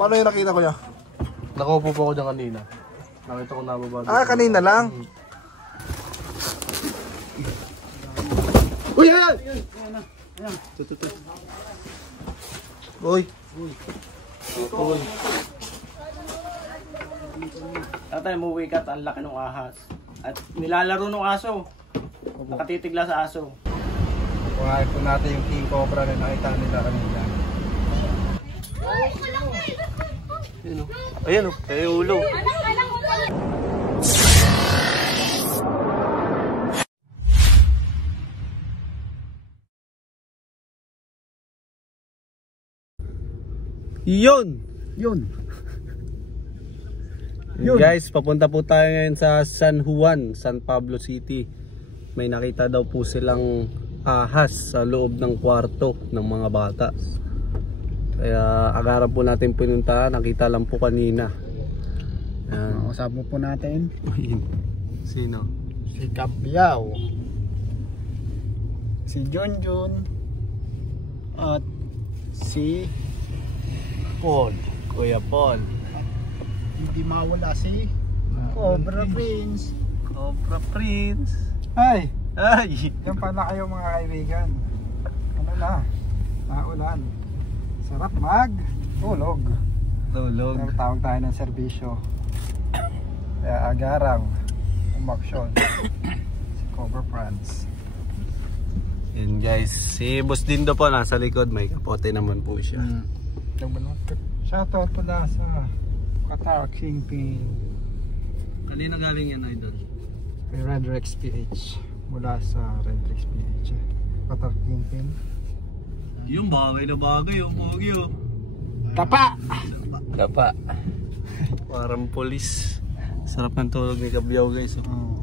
Paano yung nakita ko niya? Nakaupo po ako dyan kanina. Nakita ko nababa. Ah, kanina lang? Uy, ayan! Ayan. Uy. Uy. Tatay, umuwi ka at ang laki ng ahas. At nilalaro ng aso. Nakatitigla sa aso. Kuhain po natin yung king cobra na nakita nila kanina. Ayan o, kaya ulo. Yun! Guys, papunta po tayo ngayon sa San Juan, San Pablo City. May nakita daw po silang ahas sa loob ng kwarto ng mga bata. Kaya agaran po natin pinuntahan, nakita lang po kanina. Usapin po natin. Sino? Si Kabyao, si Junjun, at si Paul. Kuya Paul. hindi mawala si Cobra Prince. Cobra Prince. Ay! Ay! Yan pala kayo mga kaibigan. Ano na? Naulan. Sarap mag-tulog. Tulog. Pero tawag tayo ng serbisyo. Kaya agarang umaksyon si Cobra Prince. Yan guys, si Boss Dindo po nasa likod, may kapote naman po siya. Shoutout pala sa Qatar Kingpin. Kanina galing yan, idol? Kay Red Rex PH. Mula sa Red Rex PH. Qatar Kingpin. Yung bagay na bagay, yung pogi oh. Tapa! Tapa. Parang polis. Sarap ng tulog ni Kabyao guys. Oh.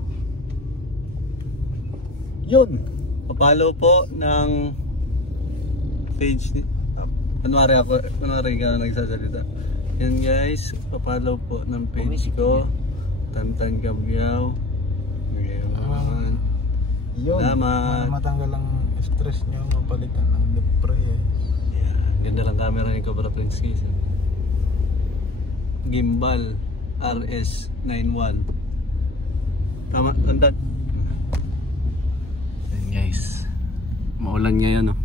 Yun! Papalo po ng page ni... Kunwari ka na nagsasalita. Yan guys, papalo po ng page ko. Tantan Kabyao. Yun, para matanggal ang stress nyo, mapalitan ng depress. Yeah, ganda lang camera ni Cobra Prince guys. Gimbal RS91. Tama, tantan. Yan guys, maulan ngayon oh.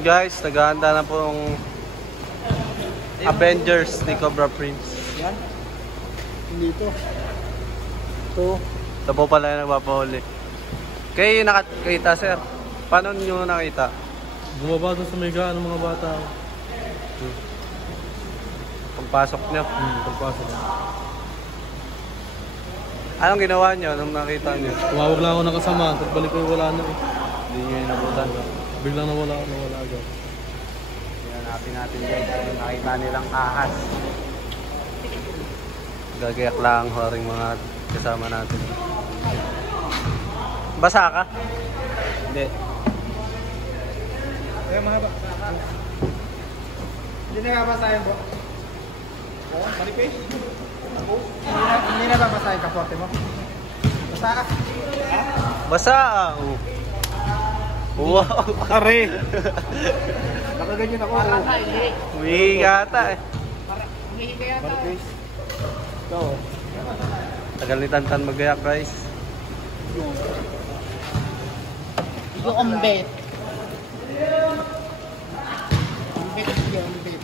Guys, naghahanda na pong Avengers ni Cobra Prince. Yan. Dito. Ito. Ito po pala yung nagpapahuli. Kayo nakakita sir? Paano nyo nakita? Bumaba doon sa mega ng mga bata. Pagpasok nyo? Pagpasok. Anong ginawa nyo nung nakita nyo? Tumawag lang ako ng kasama, tapos balik ko wala na eh. Hindi nyo inabutan. Biglang nawala agad. Hanapin natin guys kung nakita nilang ahas. Gagayak lang haring mga kasama natin. Basa ka? Hindi. Ayun mga ba? Hindi na babasahin po. Oo, manipis. Hindi na babasahin kapote mo. Basa ka. Basa! Wow! Kare! Nakaganyan ako. Umihi yata eh. Umihi ka yata. Ito. Tagal ni Tantan magayak guys. Yung umbet. Umbet yung umbet.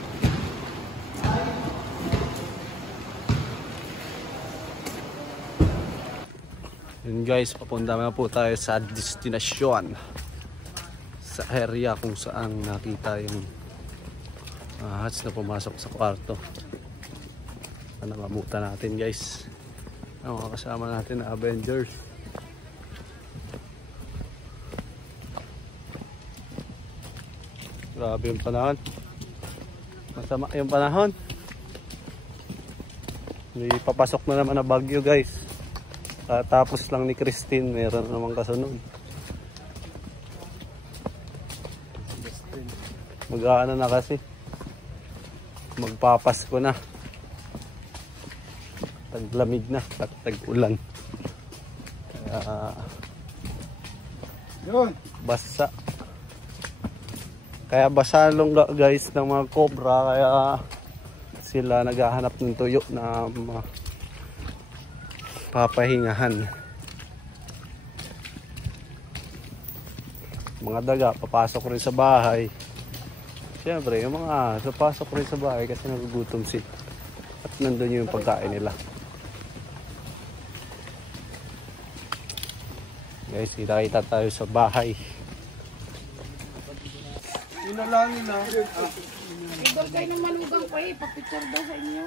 Yun guys, papunta na po tayo sa destinasyon. Sa area kung saan nakita yung Ahas na pumasok sa kwarto. Ano mabuta natin guys. Ang mga kasama natin na Avengers. Grabe yung panahon. Masama yung panahon. May papasok na naman na bagyo guys. Tapos lang ni Christine, meron namang kasunod. Mag-aano na kasi. Magpapasko na. Taglamig na, tag-ulan. Basa. Kaya basa long guys ng mga cobra, kaya sila naghahanap ng tuyo na papahingahan. Mga daga papasok rin sa bahay. Siyempre yung mga papasok rin sa bahay kasi nagugutom sila at nandun yung pagkain nila. Guys, kita-kita tayo sa bahay. Inalangin na. Ibang kayo ng malugang pa eh. Papicture daw sa inyo.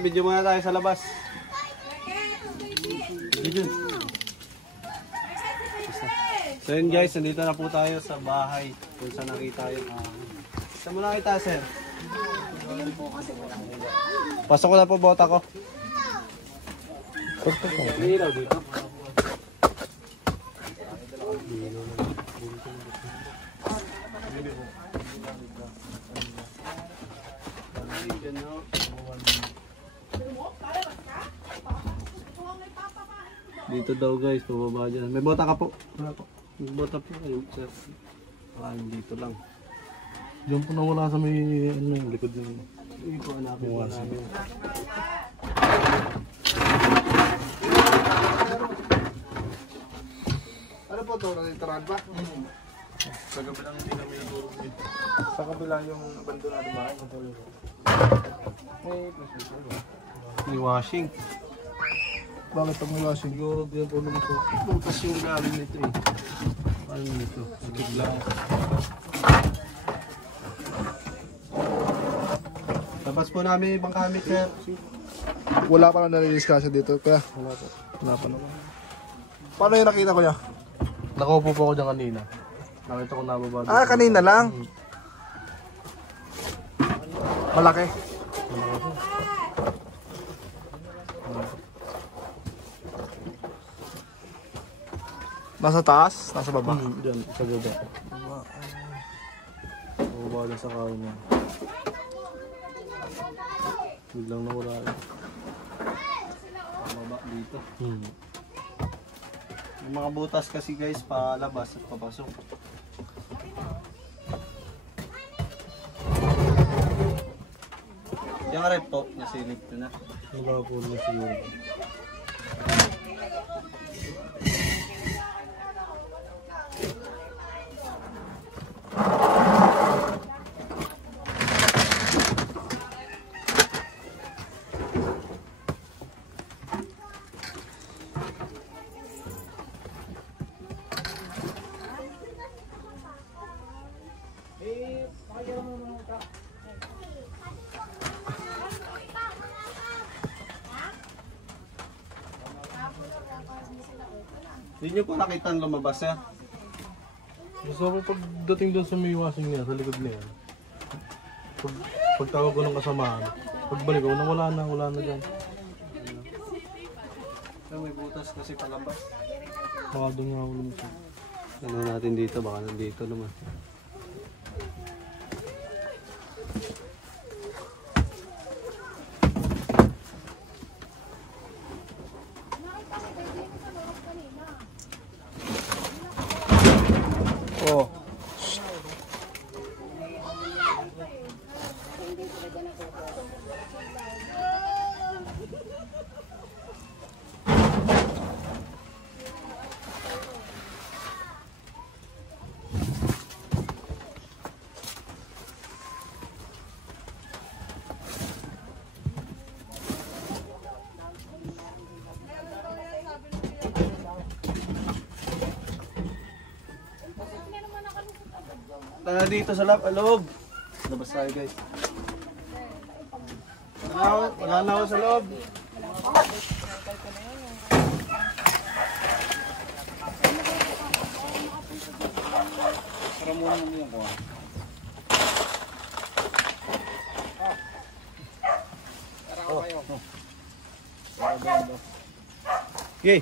Video muna tayo sa labas. So yun guys, nandito na po tayo sa bahay kung saan nakita yung saan mo nakita sir? Pasok ko na po bota ko. Ilaw dito. Dito daw guys, pababa dyan. May bota ka po. Wala po. May bota po kayo sir. Dito lang. Diyan po nawala sa may ano, yung likod ng Hindi ko hanapin po namin. Ano po ito? Natitirahan ba? sa kabilang hindi kami natulog dito. Sa kabila yung abandonado bahay. May washing. Bakit pag may washing? Siguro din po nito. Butas yung galing nito eh. Ano nito? Sigit lang. Labas po namin ibang gamit sir. Wala pa lang naliliskasa dito. Kaya wala pa naman. Paano yung nakita ko niya? Nakaupo po ako dyan kanina. Nakita ko nababa dito. Ah, kanina lang. Malaki. Nasa taas? Nasa baba? Diyan, sa baba. Nababa dyan sa kawan niya. Biglang nawala yun. Baba dito. Yung mga butas kasi guys, palabas at papasok. Yung rep po, nasilip ko na. Wala po na siguro. Hindi nyo po nakita ang lumabas eh. Gusto ko pagdating doon sa may washing niya, sa likod niya. Pagtawag ko ng kasamahan, pagbalik ko, wala na dyan. So, may butas kasi palabas. Baka doon nga ako lumusok. Ano natin dito, baka nandito naman. Oo. dito sa loob. Labas tayo guys. Wala na ako sa loob. Para muna mo yung kuha. Okay.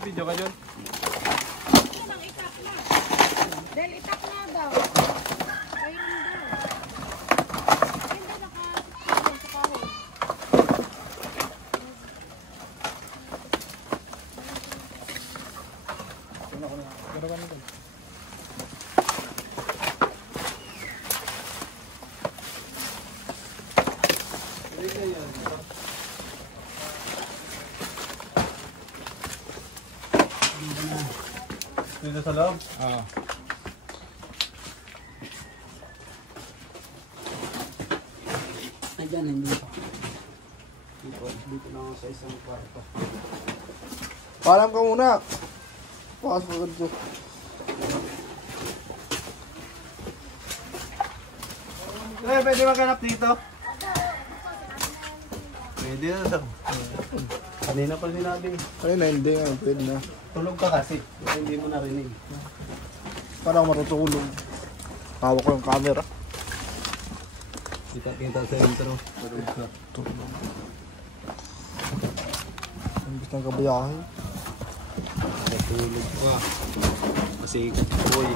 Video ka dyan. Dahil itak na daw. Ayun daw. Hindi nakasakit sa kahon. Dito sa loob. Oo. Ayan, hindi. Dito lang ako sa isang kwarto. Paalam ka muna. Pakas mo ganito. Pwede maghanap dito? Pwede na sir. Kanina pa sinabi. Ay na, hindi nga. Pwede na. Tulog ka kasi. Kaya hindi mo narinig. Para ako matutulog. Hawak ko yung camera. Kita sa intro. Tulog ka. Ang gusto ng kabayahe. Natulog ka. Masikat boy.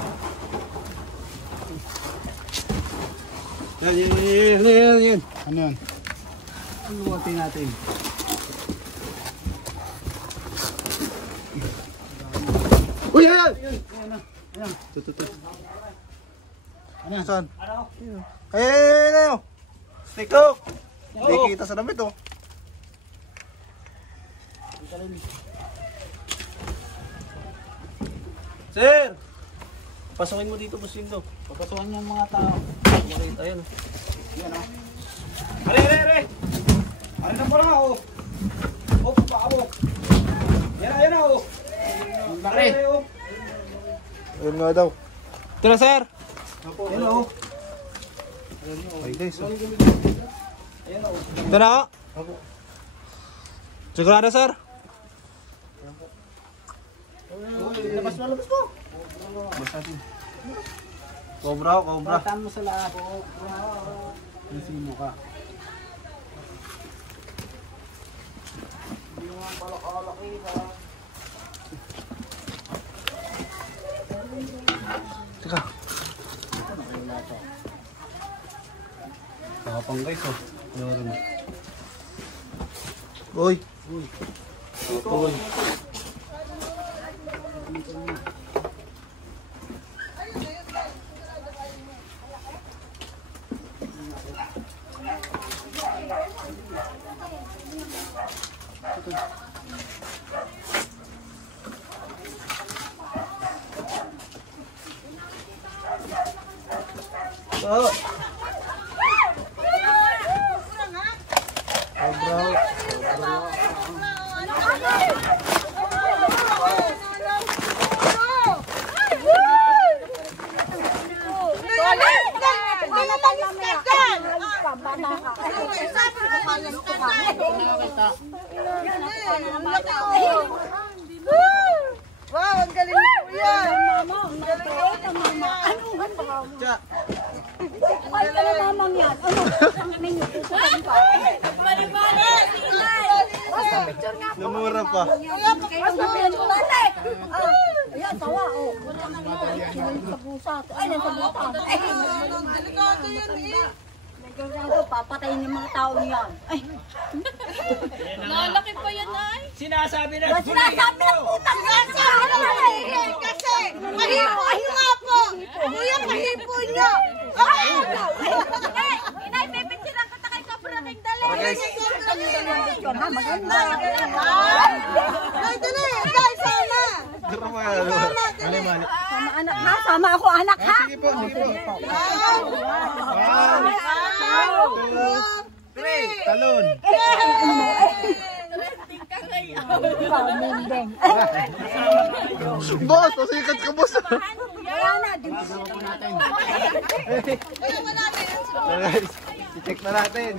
Yan. Ano yan? Ano lumating natin? Uy, ayan! Tututut. Saan? Ayun! Stick hook! Hindi kita sa damit oh. Sir! Pasukin mo dito, Busindo. Pagkasuhan niyo ang mga tao. Makita yan. Yan o. Are! Are na pala o. O, papaabok. Yan na o. Are! Ayun nga daw. Ito na, sir! Yan o. Ay guys oh. Yan o. Ito na ako. Sigurado, sir? Labas mo. Cobra. Patan mo sa lahat. Sino ka? Teka. Nakapang guys, oh. Meron. Uy. Uy. Oh. Wow, ang galing po yan! Ang galing po mama. Tiya, Ay, ka na naman yan. Ano? Ang menu po sa kanila. Basta picture nga po. Namura pa. Kayo ang pinagkulate. Ayan, tawa. Wala na nga. Sa busa. Ay, nasa buta. Ay, delikado yan eh. papatayin yung mga tao niyan. Ay, Lalaki pa yan, ay. Sinasabi na. sinasabi ng putang Kasi, mahipo nga po! Kuya, mahipo niyo! Inay, pipicturean kita kay Sobrang dali. Guys. kami dalawang lechon, ha? Maganda. Nay, dali! Nay, sama! Sama Anak, ha? Sama ako, anak, ha? Sige po, sige po. 1, 2, 3! Talon. Boss, pasikat ka boss. Kaya na, Guys, i-check na natin.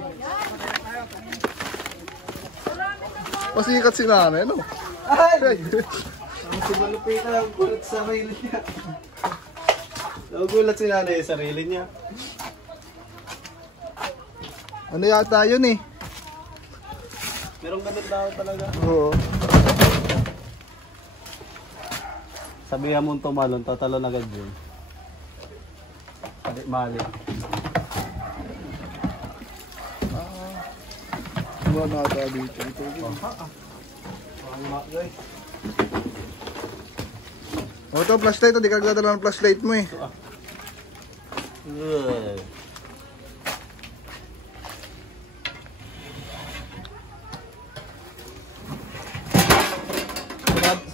Pasikat si nanay, no? Ay! Ang sumalupit na ang gulat sa sarili niya. Nagulat si nanay sa sarili niya. Ano yata yun eh? Merong ganun daw talaga. Oo. Sabihan mong tumalon, tatalon agad yun. Mali. Wala na ata dito. Guys. O ito, flashlight. Hindi ka nagdadala ng flashlight mo eh.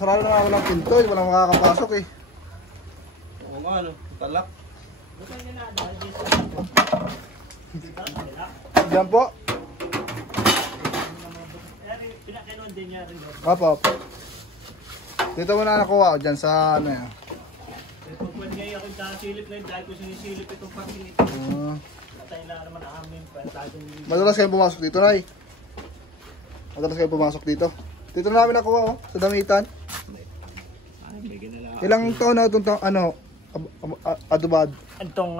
Sarado na nga walang pinto eh. Walang makakapasok eh. Oo nga, ano? Talak. Diyan po. Opo. Dito mo na nakuha. Diyan sa ano yan. Ito po ngayon ako nakasilip na yun dahil ko sinisilip itong parking ito. Patay na naman ang amin. Madalas kayong pumasok dito, Nay. Madalas kayong pumasok dito. Dito na namin nakuha oh. Sa damitan. Ilang taon na itong ano, adubad? Itong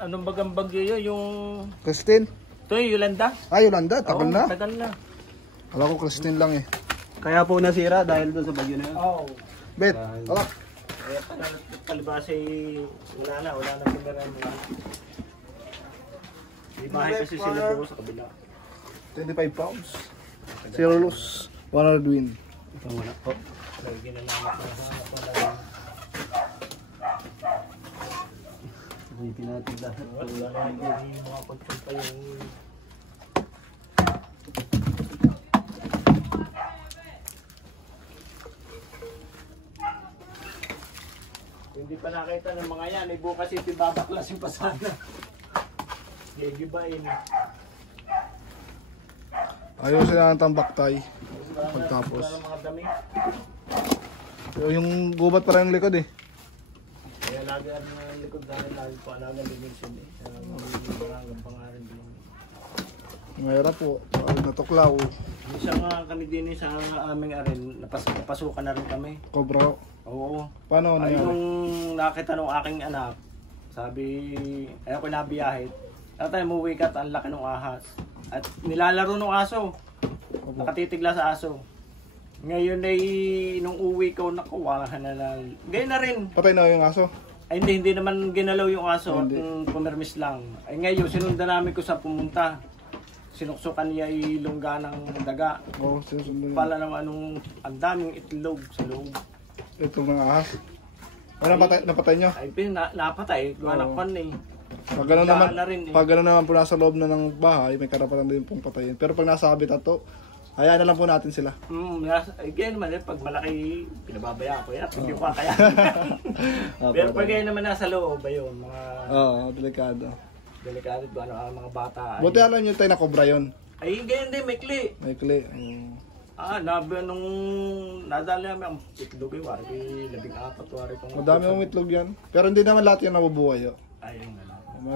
anong bagang bagyo yun, yung... Christine? Ito yung Yolanda. Ah, Yolanda, tagal na. Tagal na. Alam ko Christine lang eh. Kaya po nasira dahil doon sa bagyo na yun. Oo. Bet, alak. Kaya palibas ay wala na pinaran mo. Di bahay kasi sila doon sa kabila. 25 pounds. Zero loss. 100 win. Ito muna po. Lagi na naman hanap ko lang. Hindi natin lahat. Wala na yung mga pagpunta yung... Hindi pa nakita ng mga yan, eh bukas ito babaklasin pa sana. Gigibain. Ayusin na ng tambaktay. Pagtapos. Wala mga dami. Yung gubat pala yung likod eh. Kaya lagi ang likod dahil lagi po alaga dimension eh. Hanggang pangalan din. Mahirap po. Natuklaw. Isa nga kami din sa aming arin, napasukan na rin kami. Cobra. Oo. Paano Ay, nangyari? nung nakita ng aking anak, sabi, ayaw ko nabiyahe. Tatay, umuwi ka at ang laki ng ahas. At nilalaro ng aso. Nakatitigla sa aso. Ngayon ay, nung uwi ko, nakuha na lang. Ganyan na rin. Patay na yung aso. Ay hindi naman ginalaw yung aso. Hindi. Pumermis lang. Ay ngayon, sinundan namin ko sa pumunta. Sinuksukan niya ilungga ng daga. Oo, sinusunod yun. Pala naman anong ang daming itlog sa loob. Itong mga ahas. Ano napatay nyo? Ay napatay. Anak ko na eh. Pag gano'n naman, Na rin, eh. pag gano'n naman po nasa loob na ng bahay, may karapatan din pong patayin. Pero pag nasa habitat to, hayaan na lang po natin sila. Again naman pag malaki, pinababaya ko yan. Hindi ko kaya. Pero pag ganyan naman nasa loob, ayun, mga Oo, delikado. delikado ba ang mga bata. Buti alam nyo tayo na cobra yun. Ay ganyan din, may kli. May kli. Nung nadali namin ang itlog ay wari, 14 wari pang. Madami mong itlog yan. Pero hindi naman lahat yan nabubuhay. Oh. Ayun nga.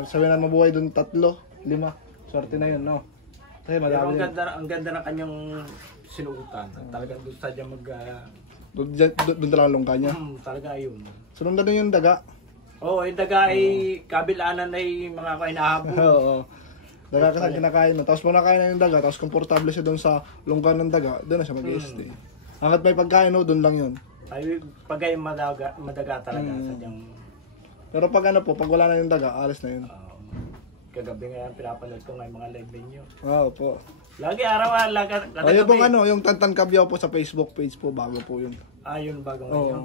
Sabi na mabuhay doon 3, 5. Swerte na yun, no? Kasi Pero madami yan. ang ganda ng kanyang sinuutan. Talagang doon sa dyan Doon talaga lungka niya. talaga ayun. Sunod na yung daga. Oo, yung daga ay kabilanan ay mga kainahabol. Oo. Daga kasi kinakain mo. Tapos pag nakain na yung daga, tapos komportable siya doon sa lungga ng daga, doon na siya mag-stay. Hanggat may pagkain, no, doon lang yun. Ay pagay madaga talaga sa dyan. Pero pag ano po, pag wala na yung daga, alis na yun. Kagabi nga pinapanood ko nga yung mga live ninyo. Oo po. Lagi araw Ayun pong ano, yung Tantan Kabyaw po sa Facebook page po, bago po yun. Ayun bagong Oo. ngayon.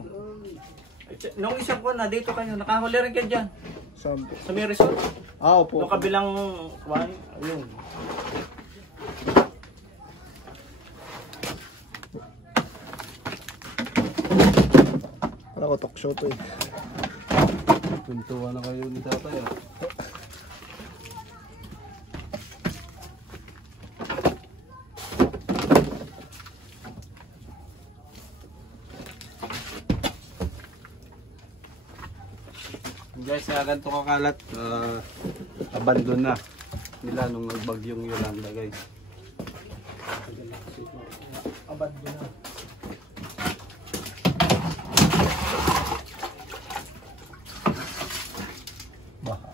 Nung isang ko na dito kayo, nakahuli rin ka dyan. Saan po? Sa may resort. Oo po. Nung kabilang ayun. Ako, talk show to eh. Tuntuan na kayo ni tatay ah. Guys, ganito kakalat, abandon na nila nung nagbagyong Yolanda guys. Abad yun na. Baka.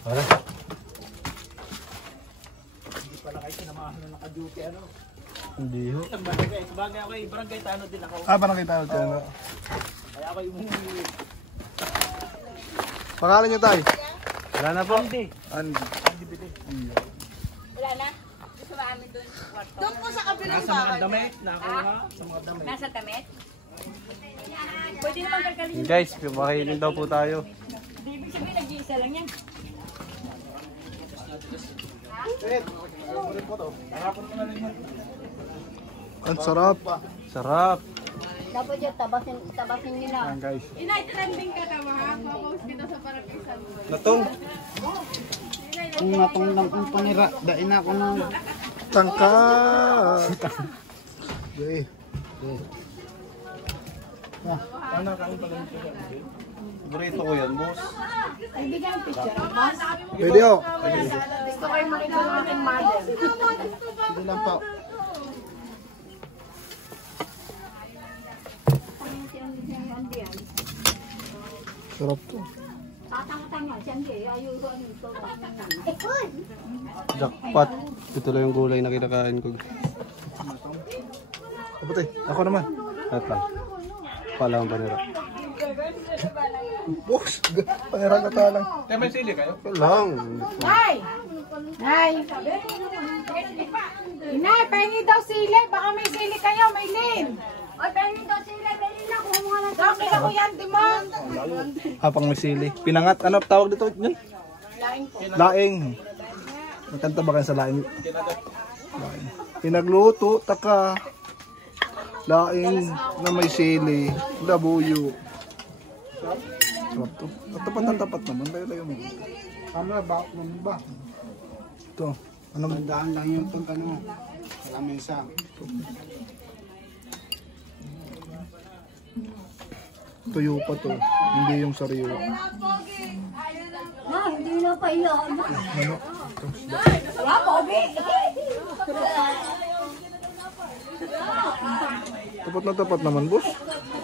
Para. Hindi pala kayo sinamahan na naka-duty ano. Hindi ho. Sabagay ako barangay tano din ako. Parang kita ako dyan. Kaya ako umuwi. Pangalan niyo tayo? Wala na po. Hindi. Andy. Wala na? Gusto ba amin doon sa kwarto? Doon po sa kabilang Nasa mga bahay. damit. Nakuha sa mga damit. Nasa damit? Pwede naman kakalin. Guys, kumakainin daw po tayo. Hindi ibig sabihin, nag-iisa lang yan. Ang sarap. Sarap. Dapat yan, tabasin nila. Guys. Inay, trending ka naman ha. Papost kita sa parapisan mo. Natong. Kung natong lang kung panira, dain ako ng Tangka. Okay. ano kang pala nito. Burrito ko yan, boss. Ay, bigyan ang picture. Boss, Pwede oh. gusto kayo makita ng aking mother. Hindi lang po. Sarap to. Tatang-tang nga, siyempre. Ayaw ko nito. Jackpot. Ito lang yung gulay na kinakain ko. Kaputi, ako naman. At lang. Pala ang panira. Box, panirang kata lang. Kaya may sili kayo? Lang. Nay! Nay! Inay, pahingi daw sili. Baka may sili kayo, may lin. Ay, pengen daw sila. Dali na, kumuha na. Okay na ko yan, Timon. Hapang may sili. Pinangat, ano tawag dito yun? Laing po. Laing. Magkanta ba kayo sa laing? Laing. Pinagluto, taka. Laing na may sili. Labuyo. Sarap to. Tapat na tapat naman. Tayo mo. Kamera ba mo ba? Ito. Ano mo? Daan lang yung pag ano. Sa mesa. Tuyo pa to. Hindi yung sariwa. Ah, hindi na pa iyan. Ano? Wala, Bobby. Tapat naman, boss.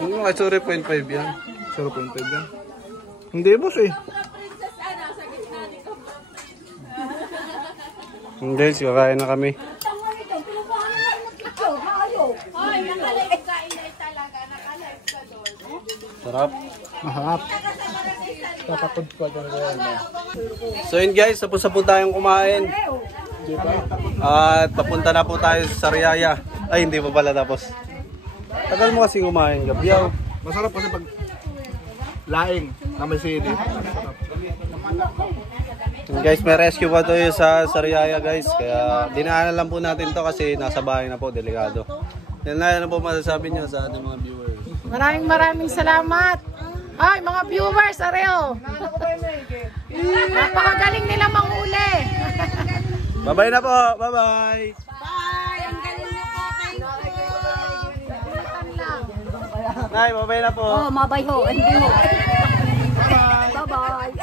Yung mga 0.5 yan. 0.5 yan. Hindi, boss eh. Guys, kakain na kami. Tama nito, pinukuha na lang ng picture. Ayaw. Hoy, nakalive ka, Inay talaga. Nakalive ka doon. Sarap. Mahap. Tatakod ko dyan. So yun guys, tapos na po tayong kumain. At papunta na po tayo sa Sariaya. Ay, hindi pa pala tapos. Tagal mo kasi kumain, Gabyaw. Masarap kasi pag laing na may sili. Guys, may rescue pa tayo sa Sariaya guys. Kaya dinaanan lang po natin to kasi nasa bahay na po, delikado. Yan na po masasabi niyo sa ating mga viewers. Maraming salamat. Ay, mga viewers, areo. Napakagaling nila manghuli. Bye-bye na po. Bye-bye. Bye! Ang galing niyo po. Thank you. Nay, bye-bye na po. Oh, mabay ho. Hindi mo. Bye-bye.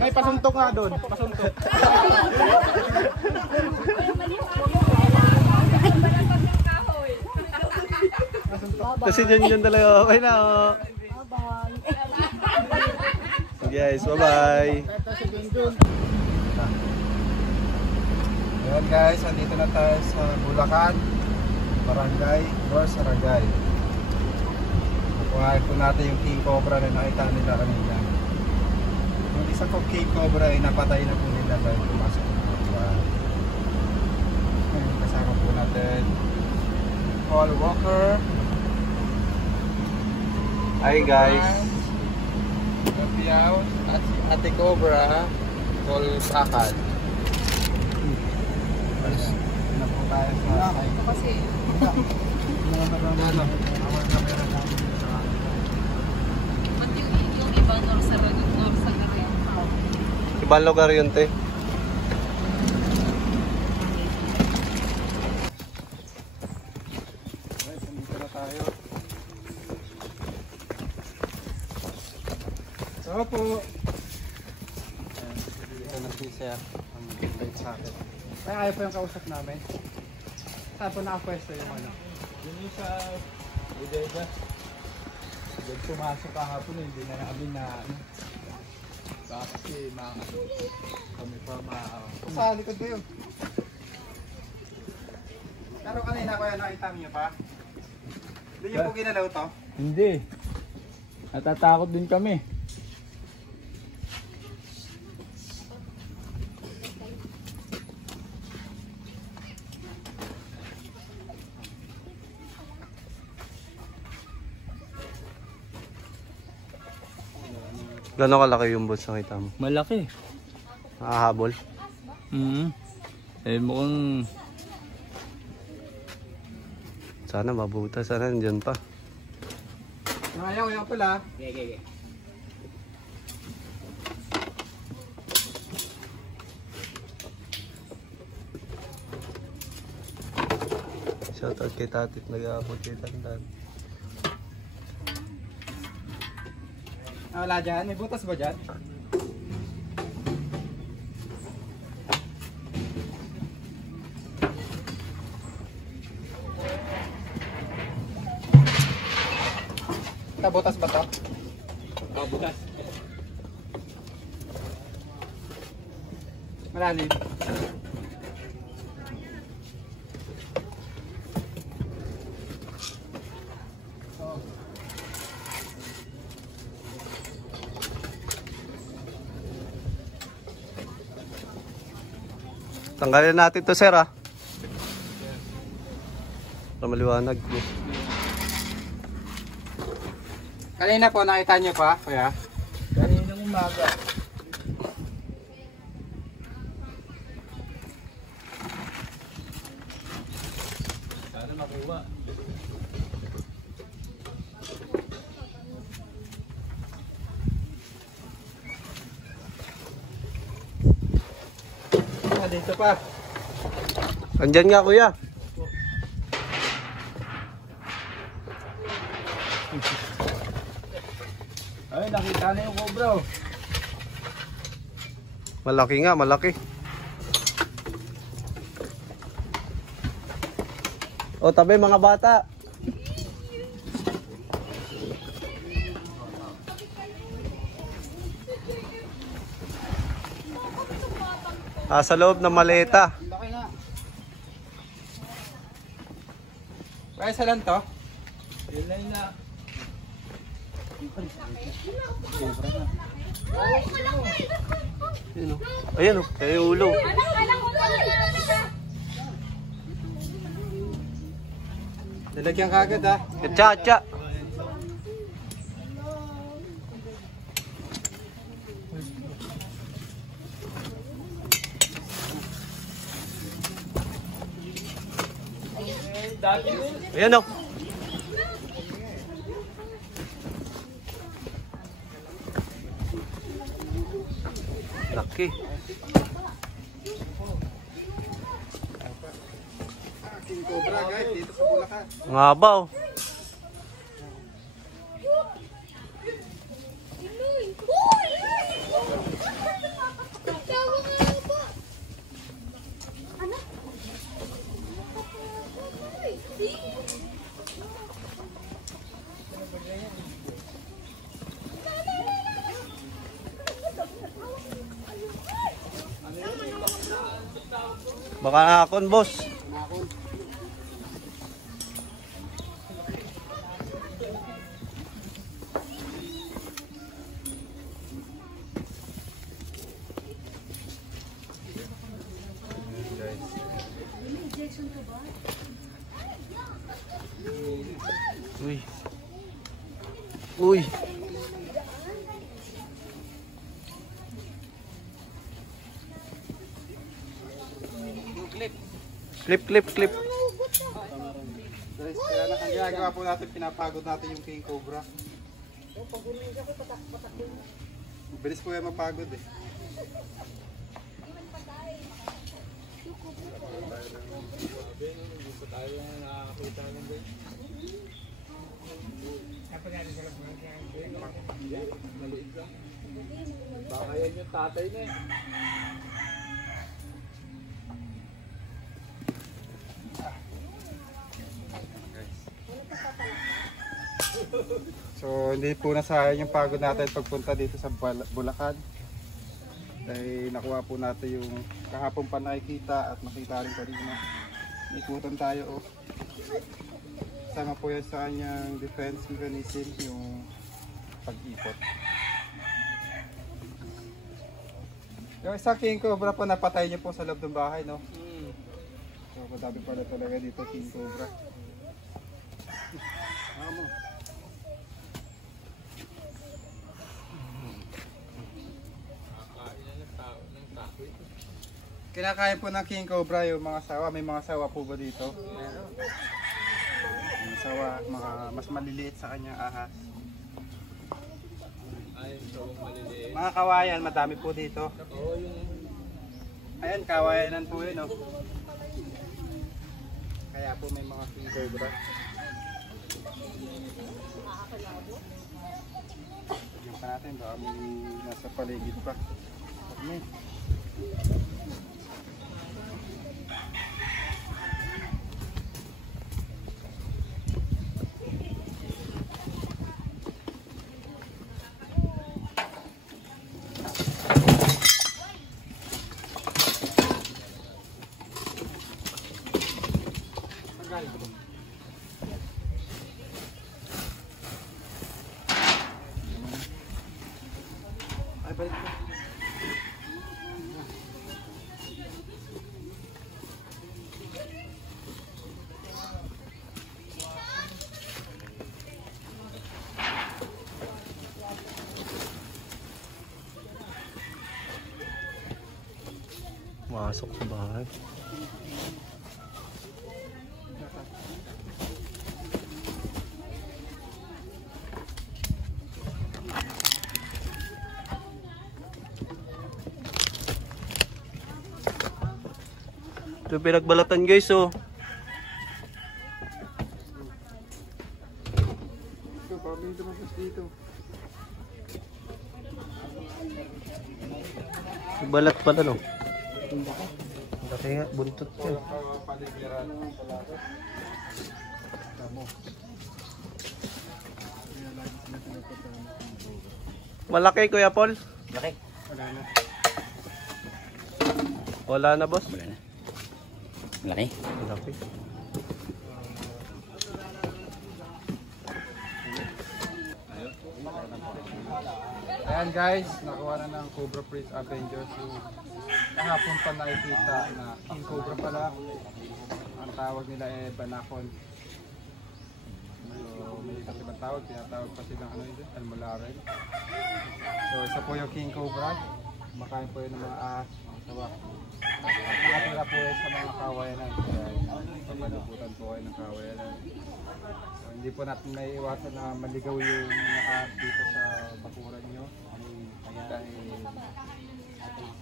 May pasuntok nga doon. Pasuntok. Kasi dyan talaga. Bye na oh. Guys, bye-bye. Ayan guys, andito na tayo sa Bulacan, Barangay or Saragay. Kukuhain po natin yung king cobra na nakita nila kanina. Yung isa ko king cobra ay napatay na po nila dahil pumasok na po. Kasama po natin Paul Walker, Hi guys. Kapiyaw at si Ate Cobra. Tol Pakal. Na po tayo sa Kasi, ba't yung iba nor sa rin? Ibang lugar yun, te. Saka po. Ito na si Sir. Ang invite sa akin. Ay, ayaw pa yung kausap namin. Saan po nakapwesto yung ano? Yun yung sa Bodega. Diyan pumasok kahapon, hindi na namin na ano. Kasi kami pa Sa likod kayo. Pero kanina ko yan, nakita niyo pa? Hindi niyo po ginalaw to? Hindi. Natatakot din kami. Gano'n kalaki yung boss nakita mo? Malaki. Nakahabol? Eh mukhang Sana mabuta. Sana nandyan pa. Ayaw pala. Shoutout kay Tatit. Nag-aabot kay Tandan. Wala dyan? May butas ba dyan? Butas ba to? bukas. Malalim. Tanggalin natin to, sir, ah. Para maliwanag. Kanina po, nakita niyo pa, kuya? Kaninang umaga. Sana makuha. Dito pa. Andyan nga, kuya. Ay, nakita na yung cobra. Oh. Malaki nga, malaki. O, tabi mga bata. Sa loob ng maleta. Laki nga. Kaya sa lang to? Yun na yun na. Ayan o, kaya yung ulo. Lalagyan ka agad, ha? Tsa. Ayan o. Laki. King Cobra, guys, dito sa Bulacan. Ang haba o. Baka nakakon, boss. Uy. Uy. Clip. Guys, kaya na ang ginagawa po natin, pinapagod natin yung king cobra. Bilis po yan mapagod eh. Gusto tayo nakakita ng din. Maliit lang. Baka yan yung tatay na eh. So hindi po nasayang yung pagod natin pagpunta dito sa Bulacan. Dahil nakuha po natin yung kahapon pa nakikita at nakita rin kanina. Ikutan tayo oh. Sama po yan sa kanyang defense mechanism yung pag-ikot. Yung isang king cobra po napatay niyo po sa loob ng bahay no? So madami pala talaga dito king cobra. Kinakain po ng king cobra yung mga sawa. May mga sawa po ba dito? Meron. Mga sawa, mas maliliit sa kanyang ahas. Mga kawayan, madami po dito. Ayan, kawayanan po yun. Oh. Kaya po may mga king cobra. Tignan pa natin, baka may nasa paligid pa. Okay. Ay, balik ko. Masok sa bahay. Ito pinagbalatan guys oh. Ito, pabili lumabas dito. Balat pala no. Laki nga, buntot yan. Malaki Kuya Paul? Laki. Wala na boss? Wala na. Laki. Malaki. Ayan guys, nakuha na ng Cobra Prince Avengers yung kahapon pa nakikita na king cobra pala. Ang tawag nila eh banakon. So may iba't ibang tawag, tinatawag pa silang ano yun, almolaren. So isa po yung king cobra, makain po yun ng mga ahas, mga sawa. Nakatira po yun sa mga kawayanan, kaya pamalibutan po kayo ng kawayanan. So hindi po natin may iwasan na maligaw yung mga ahas dito sa bakuran nyo. Dahil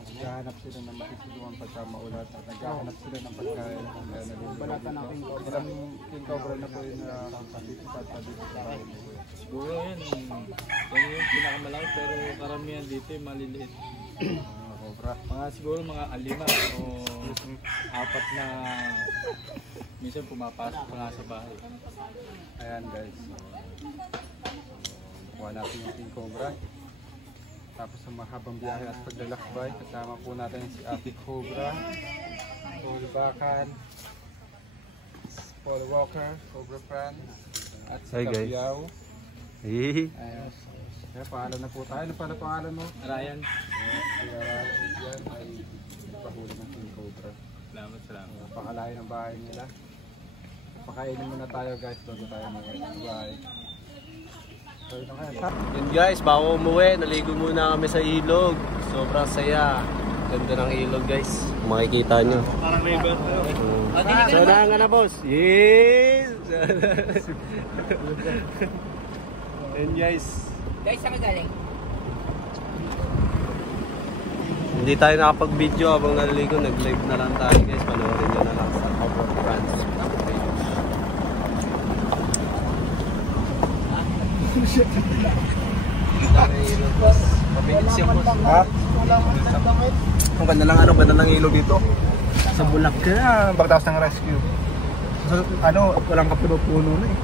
naghahanap sila ng makikuluan pagka maulan at naghahanap sila ng pagkain kung balatan ng king cobra. Ilang king cobra na po yun na kasipipad pa dito sa bahay. Siguro yun yung pinakamalaki pero karamihan dito yung maliliit. Cobra. Mga siguro mga 5 o 4 na minsan pumapasok pa nga sa bahay. Ayan guys. Kuha natin yung king cobra. Tapos sa mahabang biyahe at paglalakbay, kasama po natin si Ate Cobra, Paul Bacan, Paul Walker, Cobra Fran, at si Hi, guys. Kapiao. Hihihi. Ayan. Kaya paalam na po tayo. Ano pala pangalan mo? Ryan, Kaya yan ay pahuli ng king cobra. salamat. Napakalayo ng bahay nila. Pakainin muna tayo guys bago tayo mag-bahay. Yun guys, bago umuwi, naligo muna kami sa ilog. Sobrang saya. Ganda ng ilog guys. Makikita nyo. Parang river. So na nga na boss. Yes! Yun guys. Guys, saan ka galing? Hindi tayo nakapag-video habang naliligo. Nag-live na lang tayo guys. Panoorin nyo na lang sa Cover France. Ha? Ang ganda lang ganda ng ilog dito. Sa Bulacan, pagkatapos ng rescue. So, walang kapuno-puno na eh.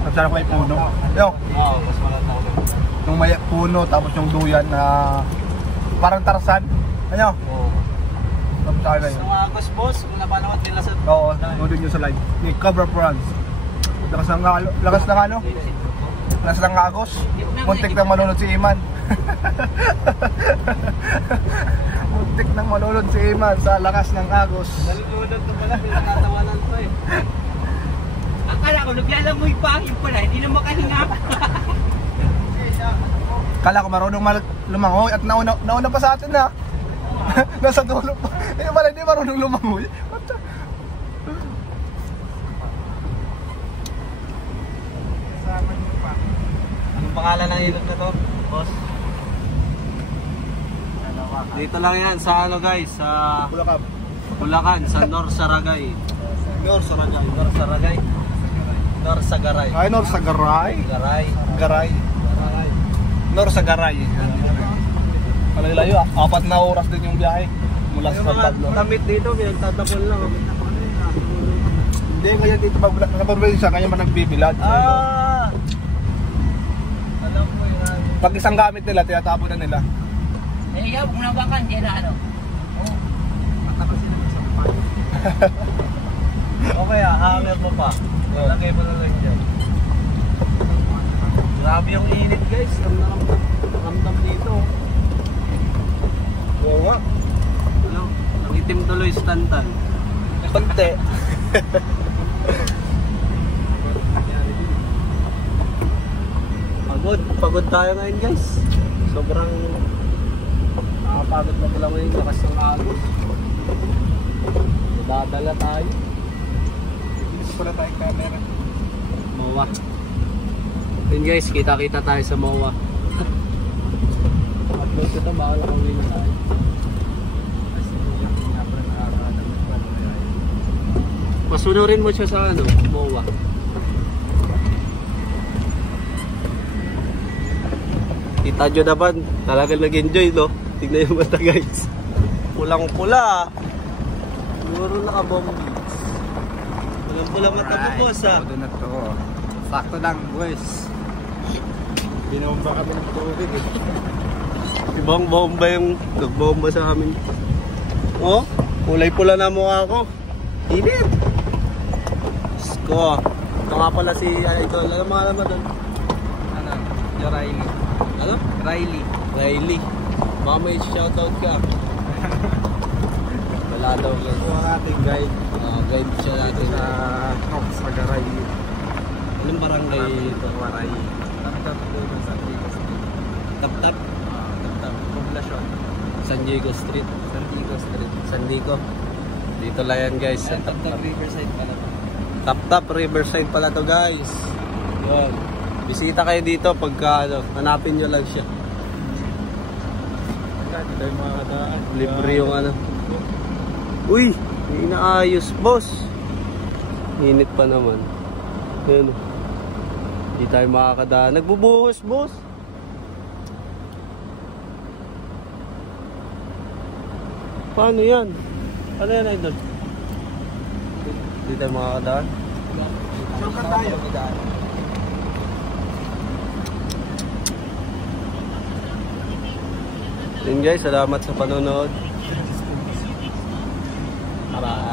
Tapos sana ko may puno. Yo, Oo, mas malataw. yung may puno, tapos yung duyan na parang Tarzan. Ano? Oo. Tapos tayo Sa mga Agos boss, kung napanood nila sa... Oo, nodin nyo sa live. Yung Cover France. Lakas ng Lakas ng agos. Muntik nang malunod si Iman. Muntik nang malunod si Iman sa lakas ng agos. Nalulunod na pala, pinatatawanan pa eh. Akala ko, naglalamoy pa. Yung pala, hindi na makahinga. Kala ko marunong lumangoy at nauna pa sa atin na. Nasa dulo pa. Pala hindi marunong lumangoy. What the? Anong pangalan ng ilog na to, boss? Dito lang yan sa ano guys, sa Bulacan, sa Norsaragay. Norsagaray. Ay, Norsagaray. Garay. Norsagaray. Malayo, 4 na oras din yung biyahe. Mula sa San Pablo. Tamit dito, pinagtatapon lang. Hindi, kaya dito sa probinsya, kaya man nagbibilad. Alam ko yun. Pag isang gamit nila, tinatapon na nila. Eh, ikaw, kung nabakan, dyan na ano. Okay hanger mo pa. Lagay mo na lang dyan. Grabe yung init guys. Ramdam dito. Oo nga. Ano? Nangitim tuloy stantan. Konti. Pagod tayo ngayon guys. Sobrang nakapagod na pala ngayon. Lakas ng agos. Dadala tayo. Dito pala tayong camera. MOA. Yun guys, kita-kita tayo sa MOA. Upload ko ito, bawal akong win tayo. Masunurin mo siya sa ano, MOA. Kita nyo naman, talagang nag-enjoy no? Tignan yung mata guys. Pulang-pula. Siguro naka-bomb beats. Pulang-pula mata mo boss ha. Doon na to. Sakto lang boys. Binomba kami ng tubig eh. Ibang bomba yung nagbomba sa amin. Oh, kulay pula na mukha ko. Init. Sko. Ito nga pala si Idol. Alam mo alam mo doon? Ano? Yung Riley. Ano? Riley. Baka may shoutout ka. Wala daw yan. Ito ang ating guide. Guide siya natin. Sa Garay. Anong barangay ito? Waray. Tap-tap doon sa Diego Street. Tap-tap? Tap-tap. Poblasyon. San Diego Street. San Diego Street. San Diego. Dito lang yan guys. Sa Tap-tap Riverside pala to. Tap-tap Riverside pala to guys. Yun. Bisita kayo dito pagka ano, hanapin nyo lang siya. Dito yung mga kataan. Libre yung ano. Uy! May inaayos boss. Init pa naman. Yun. Hindi tayo makakadaan. Nagbubuhos boss. Paano yan? Ano yan idol? Hindi tayo makakadaan. Saan ka tayo? Yun guys, salamat sa panonood. Bye-bye.